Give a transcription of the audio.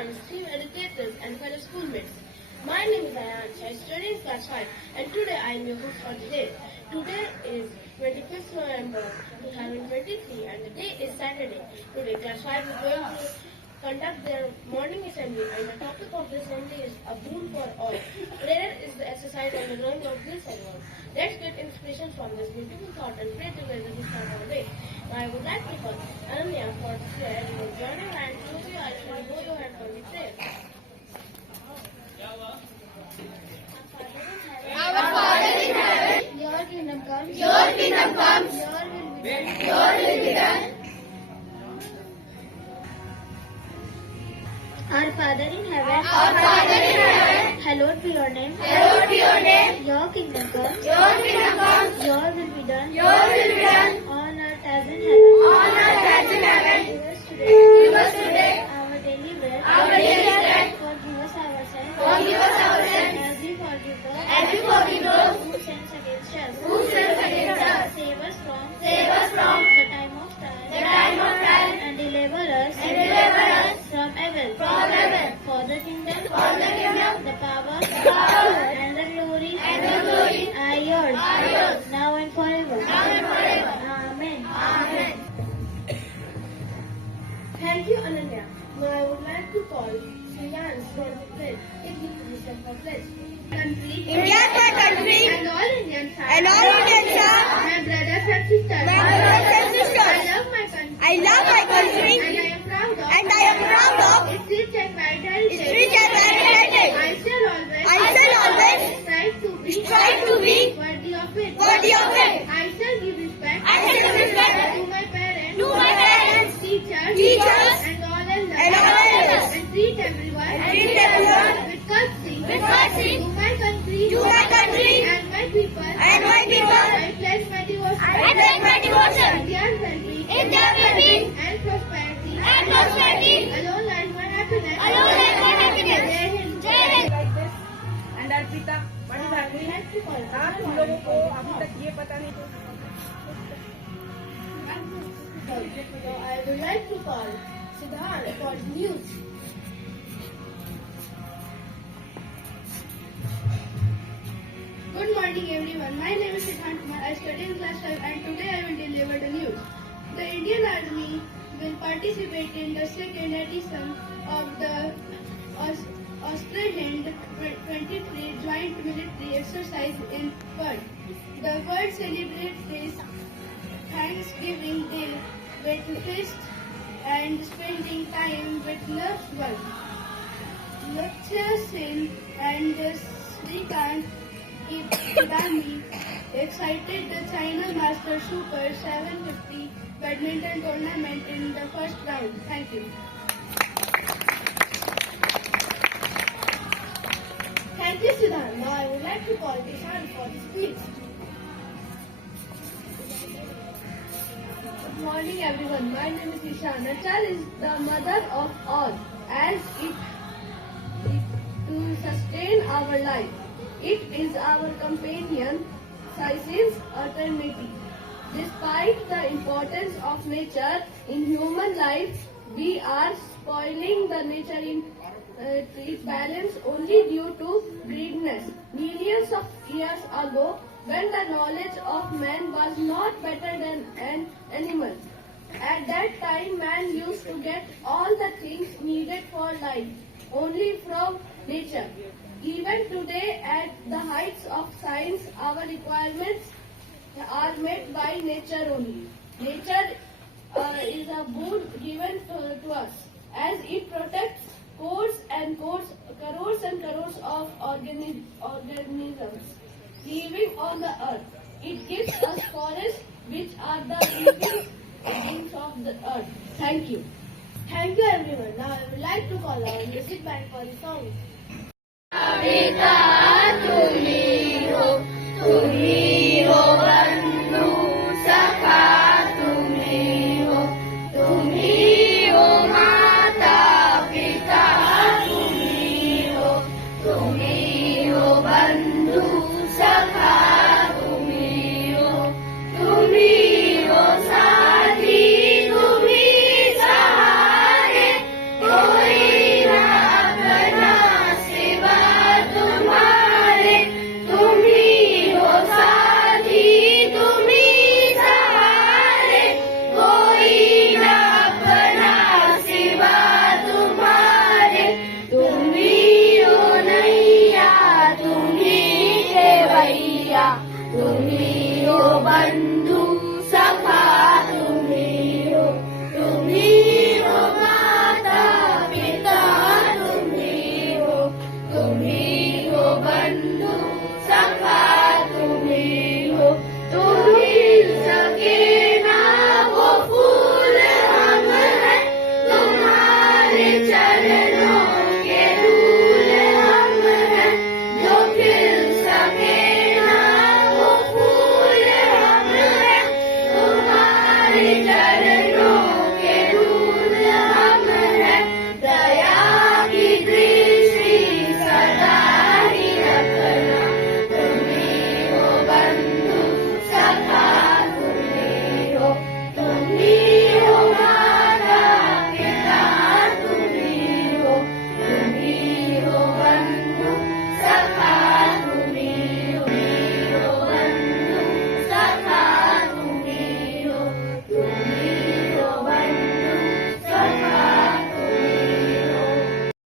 parents, team educators, and fellow schoolmates. My name is Ayansh. I study in class 5 and today I am your host for the day. Today is 25th November 2023 and the day is Saturday. Today class 5 is going to conduct their morning assembly and the topic of the assembly is a boon for all. Prayer is the exercise and the growing of this animal. Let's get inspiration from this beautiful thought and pray together to start our day. Now I would like to call Ananya for prayer. You will join your hand, close your eyes and hold your hand for the prayer. Our Father in heaven, Your kingdom comes. your kingdom comes, Your will be done. your will be done. Our Father in heaven, Our Father in heaven, hallowed be your name. hallowed be your name. Your kingdom come. Your kingdom comes, Your will be done. your will be done. On earth as in heaven. On earth as in heaven. Give us Give us today our daily bread. our daily bread. Forgive us our sins. Forgive us our sins, As we forgive those as we forgive those who sins against us. who sins against us. Save us from the time of the time of trial, and deliver us and deliver us from evil. from evil. For the kingdom, the power, power, and the glory, are yours, now and forever. and forever. Amen. Amen. Thank you, Ananya. Now I would like to call Sriyans for the pledge. Take me to the center pledge. Country, India is my country, and all Indians are and all Indians are my brothers and sisters. my brothers and I sisters. love my country. I love my country, And I am proud of. and I am proud of its rich and varied heritage. its rich and varied heritage. I shall always. I shall always strive to be. strive to be worthy of it. worthy of it. I shall give respect. I shall give respect to my parents. to my parents, Teachers. And all elders. and all elders. And treat everyone. And treat everyone with courtesy. with courtesy To my country. to my country And my people. and my people. I pledge my devotion. I pledge my devotion In their well-being. in their well-being And prosperity. and prosperity. Alone lies my happiness. Alone lies my happiness. Jai Hind. Jai Hind. like this and Arpita बड़ी बात We है like to call आप लोगों को अभी तक ये पता नहीं So I would like to call Siddharth for news. Good morning everyone. My name is Siddharth Kumar. I study in class 5 and today I will deliver the news. The Indian Army will participate in the second edition of the Austro-Hind 23 Joint Military Exercise in Perth. The world celebrates this Thanksgiving Day with feast and spending time with loved ones. Lakshya Sen and Srikant Idami excited the China Master Super 750 badminton tournament in the first round. Thank you. Thank you, Siddharth. Now I would like to call Kishan for his speech. Good morning, everyone. My name is Ishan. A child is the mother of all, as it to sustain our life. It is our companion, science alternative. Despite the importance of nature in human life, we are spoiling the nature in its balance only due to greediness. Millions of years ago, when the knowledge of man was not better than an animal, at that time man used to get all the things needed for life only from nature. Even today, at the heights of science, our requirements are met by nature only. Nature is a boon given to us, as it protects crores and crores of organisms living on the earth. It gives us forests, which are the living things of the earth. Thank you. Thank you, everyone. Now I would like to call our music band for the song. कविता तुम्ही हो, तुम्ही हो बंधू सखा तुम्ही हो, तुम्ही हो माता पिता तुम्ही हो, तुम्ही हो बंधू सखा तुम्ही हो, तुम्ही हो साथी तुम्ही सहारे कोई ना चले